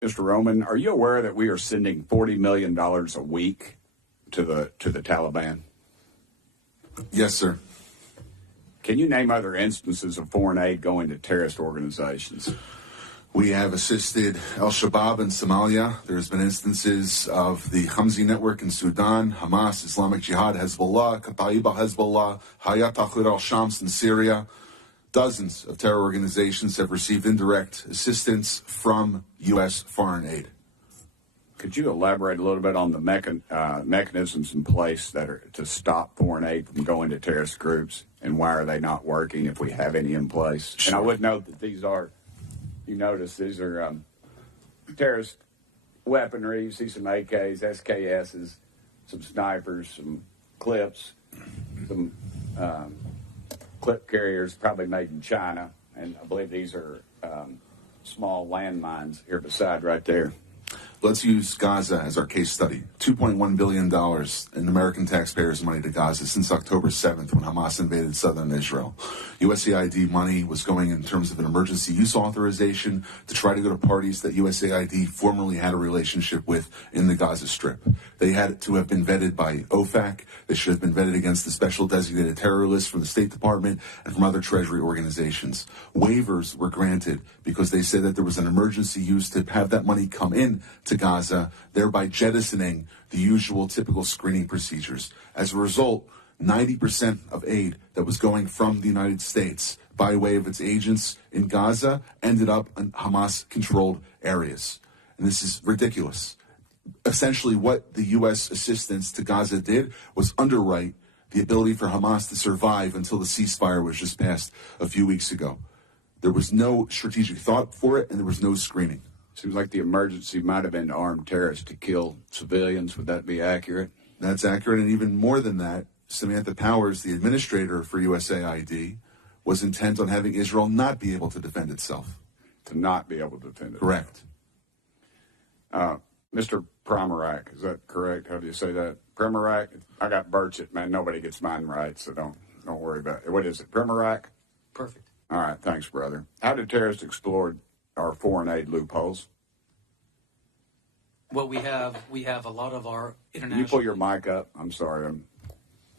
Mr. Roman, are you aware that we are sending $40 million a week to the Taliban? Yes, sir. Can you name other instances of foreign aid going to terrorist organizations? We have assisted al-Shabaab in Somalia. There's been instances of the Hamza network in Sudan, Hamas, Islamic Jihad, Hezbollah, Kata'iba Hezbollah, Hayat Tahrir al-Shams in Syria. Dozens of terror organizations have received indirect assistance from U.S. foreign aid. Could you elaborate a little bit on the mechanisms in place that are to stop foreign aid from going to terrorist groups, and why are they not working if we have any in place? Sure. And I would note that these are, you notice, these are terrorist weaponry. You see some AKs, SKSs, some snipers, some clips, some clip carriers probably made in China, and I believe these are small landmines here beside right there. Let's use Gaza as our case study. $2.1 billion in American taxpayers' money to Gaza since October 7th when Hamas invaded southern Israel. USAID money was going in terms of an emergency use authorization to try to go to parties that USAID formerly had a relationship with in the Gaza Strip. They had to have been vetted by OFAC. They should have been vetted against the special designated terror list from the State Department and from other Treasury organizations. Waivers were granted because they said that there was an emergency use to have that money come in to Gaza, thereby jettisoning the usual typical screening procedures. As a result, 90% of aid that was going from the United States by way of its agents in Gaza ended up in Hamas-controlled areas. And this is ridiculous. Essentially, what the U.S. assistance to Gaza did was underwrite the ability for Hamas to survive until the ceasefire was just passed a few weeks ago. There was no strategic thought for it, and there was no screening. Seems like the emergency might have been to arm terrorists to kill civilians. Would that be accurate? That's accurate, and even more than that, Samantha Powers, the administrator for USAID, was intent on having Israel not be able to defend itself. To not be able to defend itself. Correct. Mr. Primorak, is that correct? How do you say that? Primorak? I got Burchett, man. Nobody gets mine right, so don't worry about it. What is it, Primorak? Perfect. All right, thanks, brother. How did terrorists exploit our foreign aid loopholes? Well, we have a lot of our international... Can you pull your mic up? I'm sorry.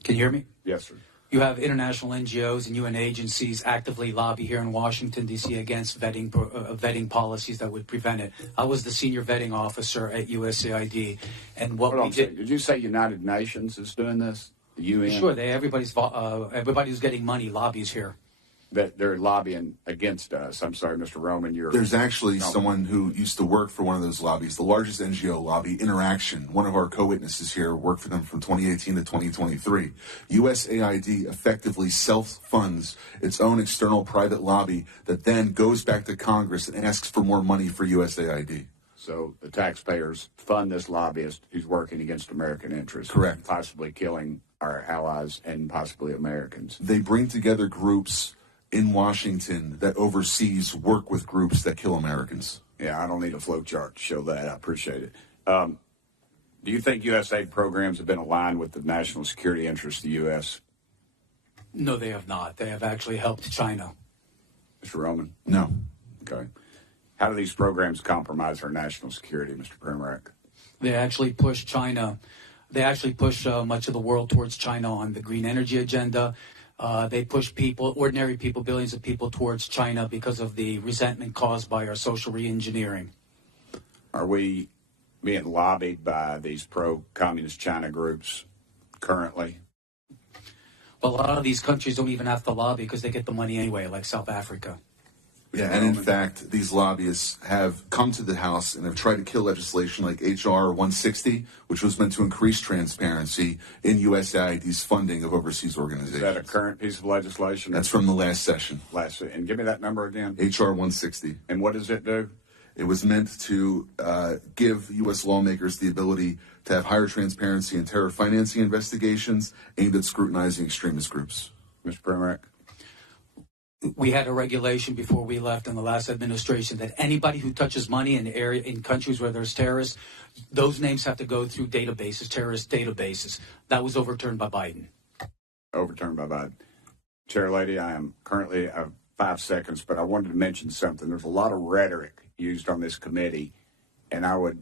Can you hear me? Yes, sir. You have international NGOs and UN agencies actively lobby here in Washington, D.C. against vetting policies that would prevent it. I was the senior vetting officer at USAID, and what we did... Did you say United Nations is doing this? The UN? Sure, everybody who's getting money lobbies here. That they're lobbying against us. I'm sorry, Mr. Roman. There's actually someone who used to work for one of those lobbies, the largest NGO lobby, Interaction. One of our co-witnesses here worked for them from 2018 to 2023. USAID effectively self-funds its own external private lobby that then goes back to Congress and asks for more money for USAID. So the taxpayers fund this lobbyist who's working against American interests. Correct. Possibly killing our allies and possibly Americans. They bring together groups in Washington that overseas work with groups that kill Americans. Yeah, I don't need a flow chart to show that. I appreciate it. Do you think USAID programs have been aligned with the national security interests of the U.S.? No, they have not. They have actually helped China. Mr. Roman? No. Okay. How do these programs compromise our national security, Mr. Primorak? They actually push China. They actually push much of the world towards China on the green energy agenda. They push people, ordinary people, billions of people towards China because of the resentment caused by our social re-engineering. Are we being lobbied by these pro-communist China groups currently? Well, a lot of these countries don't even have to lobby because they get the money anyway, like South Africa. Yeah, and in fact, these lobbyists have come to the House and have tried to kill legislation like H.R. 160, which was meant to increase transparency in USAID's funding of overseas organizations. Is that a current piece of legislation? That's from the last session. And give me that number again. H.R. 160. And what does it do? It was meant to give U.S. lawmakers the ability to have higher transparency in terror financing investigations aimed at scrutinizing extremist groups. Mr. Primorak? We had a regulation before we left in the last administration that anybody who touches money in countries where there's terrorists, those names have to go through databases, terrorist databases. That was overturned by Biden. Overturned by Biden. Chair Lady, I am currently 5 seconds, but I wanted to mention something. There's a lot of rhetoric used on this committee And I would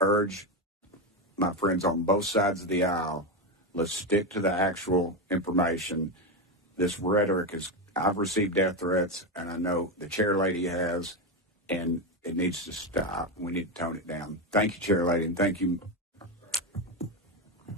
urge my friends on both sides of the aisle, let's stick to the actual information. This rhetoric is, I've received death threats, and I know the chair lady has, and it needs to stop. We need to tone it down. Thank you, chair lady, and thank you,